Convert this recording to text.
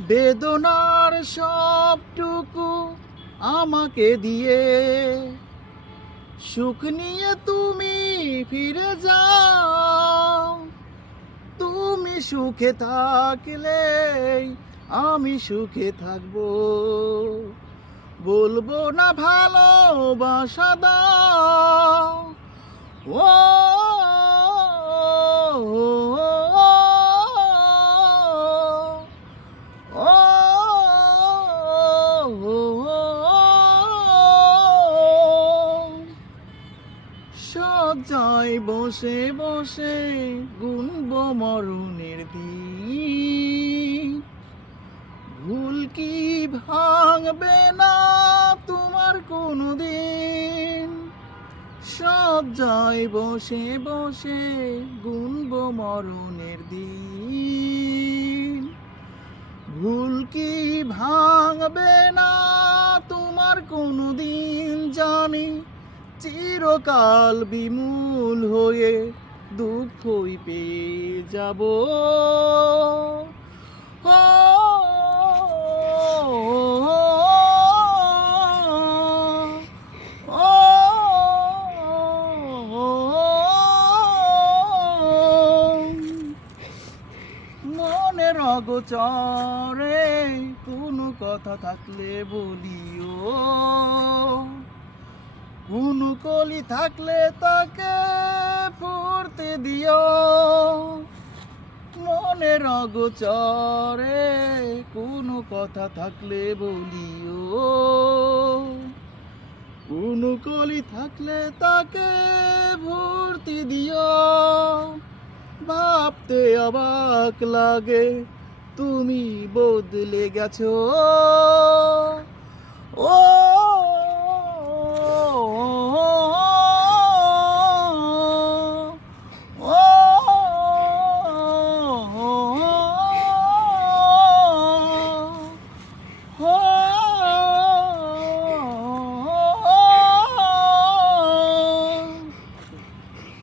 বেদনার সবটুকু আমাকে দিয়ে সুখ নিয়ে তুমি ফিরে যাও। তুমি সুখে থাকলে আমি সুখে থাকবো। বলবো না ভালোবাসা দাও। ও সজ্জায় বসে বসে গুনব মরণের দিন। ভুল কি ভাঙবে না তোমার কোনো দিন? সজ্জায় বসে বসে গুনব মরণের দিন। ভুল কি ভাঙবে না তোমার কোনো দিন? জানি চিরকাল বিমূল হয়ে দুঃখই পেয়ে যাব। মনের অগোচরে কোনো কথা থাকলে বলিও। কোনো কলি থাকলে তাকে পড়তে দিও। মনের অগোচরে কোনো কথা থাকলে বলিও। কোনো কলি থাকলে তাকে ভর্তি দিও। ভাবতে অবাক লাগে তুমি বদলে গেছো। ও